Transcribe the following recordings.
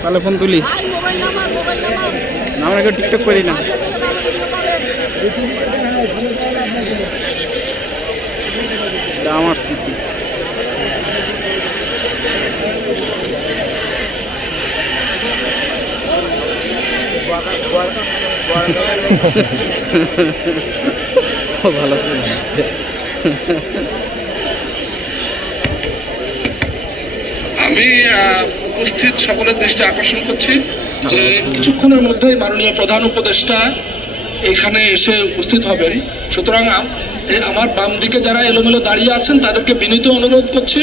তাহলে ফোন তুলি, আমরা কেউ টিকটক করি না। এটা আমার স্মৃতি। ভালো ছিল। আমি উপস্থিত সকলের দৃষ্টি আকর্ষণ করছি যে কিছুক্ষণের মধ্যেই মাননীয় প্রধান উপদেষ্টা এখানে এসে উপস্থিত হবেন। সুতরাং আমার বাম দিকে যারা এলোমেলো দাঁড়িয়ে আছেন তাদেরকে বিনীত অনুরোধ করছি,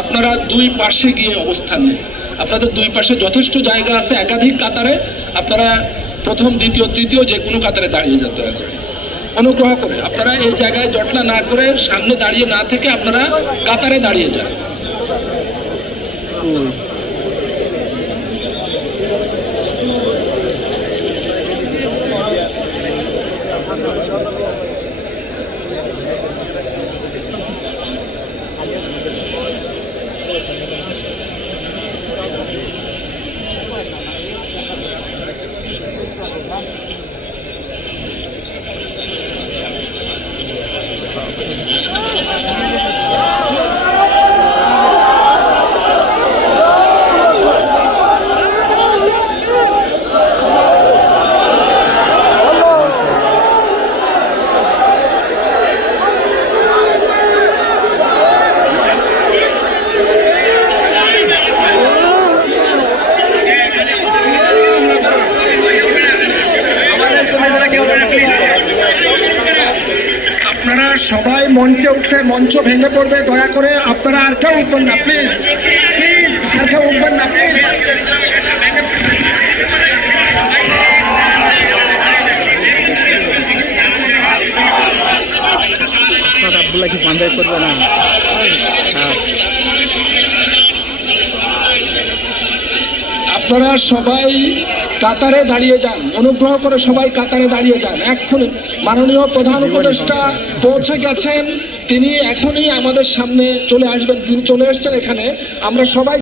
আপনারা দুই পাশে গিয়ে অবস্থান নিন। আপনাদের দুই পাশে যথেষ্ট জায়গা আছে, একাধিক কাতারে আপনারা প্রথম, দ্বিতীয়, তৃতীয় যে কোনো কাতারে দাঁড়িয়ে যান। দয়া করে অনুগ্রহ করে আপনারা এই জায়গায় জটলা না করে সামনে দাঁড়িয়ে না থেকে আপনারা কাতারে দাঁড়িয়ে যান। আপনারা সবাই মঞ্চে উঠে মঞ্চ ভেঙে পড়বে, দয়া করে আপনারা আর কেউ উঠবেন না, প্লিজ প্লিজ, আর কেউ উঠবেন না প্লিজ। আব্দুল্লাহ কি পাঞ্জাবি করবে না? আপনারা সবাই কাতারে দাঁড়িয়ে যান, অনুগ্রহ করে সবাই কাতারে দাঁড়িয়ে যান। এক্ষুনি মাননীয় প্রধান উপদেষ্টা পৌঁছে গেছেন, তিনি এখনই আমাদের সামনে চলে আসবেন, তিনি চলে এসেছেন এখানে। আমরা সবাই